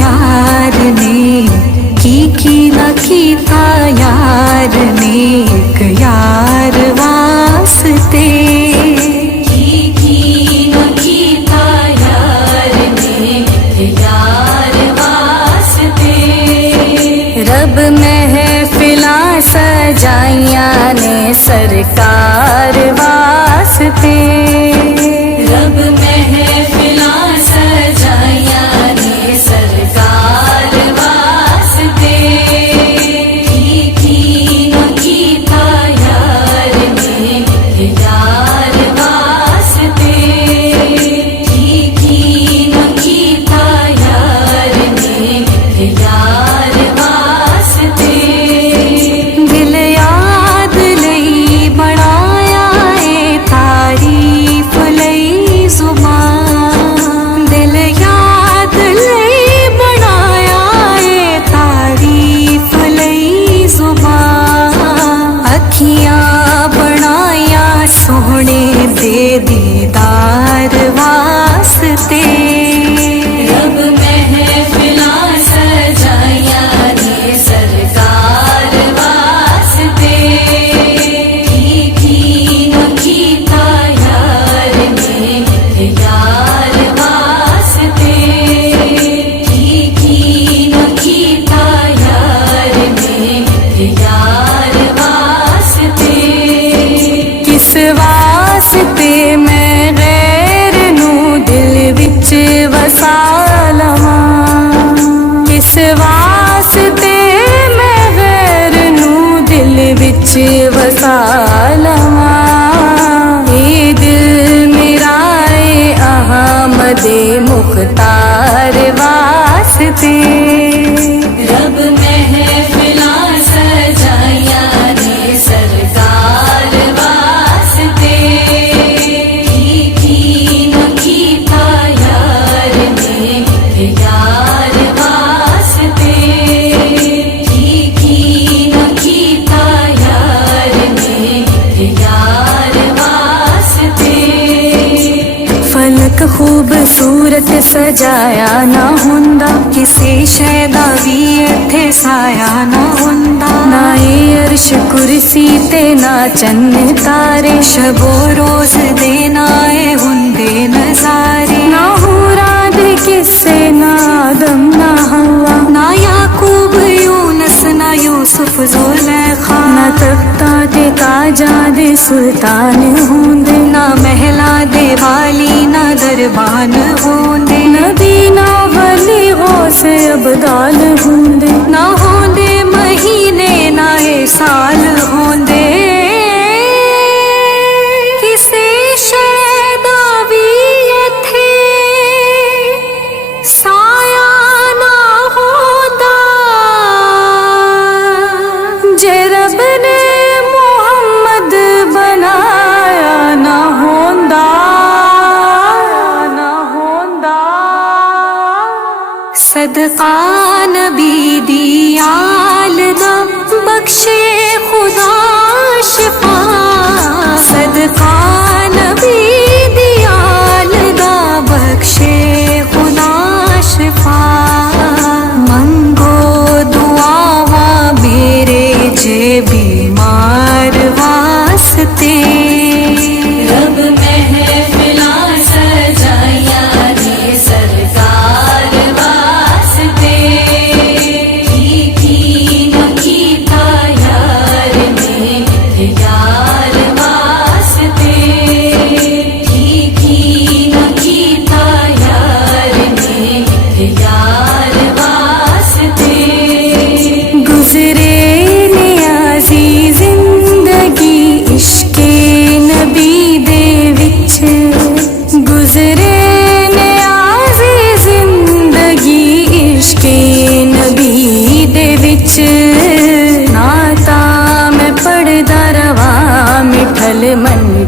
यार ने की न कीता यार ने एक यार वास्ते की न कीता यार ने एक यार वास्ते रब महफिलां सजाइयां ने सरकार वास्ते रब महफिलां सजाइयां ने सरकार वास्ते की न कीता यार ने यार वास्ते की न कीता यार ने यार वास्ते दिल याद लई बनाया ए तारीफ लई जुबान दिल याद लई बनाया ए तारीफ लई जुबान अखियां बनाया सोहने दे दीदार वास्ते रब महफिलां सजाइयां ने सरकार वास्ते की न कीता यार ने यार वास्ते की न कीता यार ने यार वास्ते किस वास्ते मैं गैर नू दिल विच वसा लवां किस वास्ते मैं गैर नू दिल विच वसा लवां ए दिल मेरा ए अहमदे मुख्तार वास्ते रब महफिलां सजाइयां ने सरकार वास्ते की न कीता यार ने यार वास्ते की न कीता यार ने यार वास्ते फलक खूबसूरत सजाया ना हुंदा किसी शैदा भी इत्थे साया ना हुंदा ना ए अर्श कुर्सी ते ना चन्न तारे शबो रोज दे ना ए हुंदे नजारे ना हूरा दे किस्से ना आदम ना हवा ना याकूब यूनस ना यूसुफ जुलैखा ना तख्ता ते ताजा दे सुल्तान होंदे ना महला दे वाली ना दरबान होंदे नबी ना वली हो से अबदाल होंदे ना होंदे महीने ना ए साल होंदे किसे शैदा भी इत्थे साया ना होंदा जे रब ने मोहम्मद बनाया ना होंदा सदका नबी दी आल दा बख्शे खुदा शिफा सदका नबी दी आल दा बख्शे खुदा शिफा मंगो दुआवा मेरे जे बीमार वास्ते रब महफिलां सजाइयां ने सरकार वास्ते की न कीता यार ਮੰਨੇ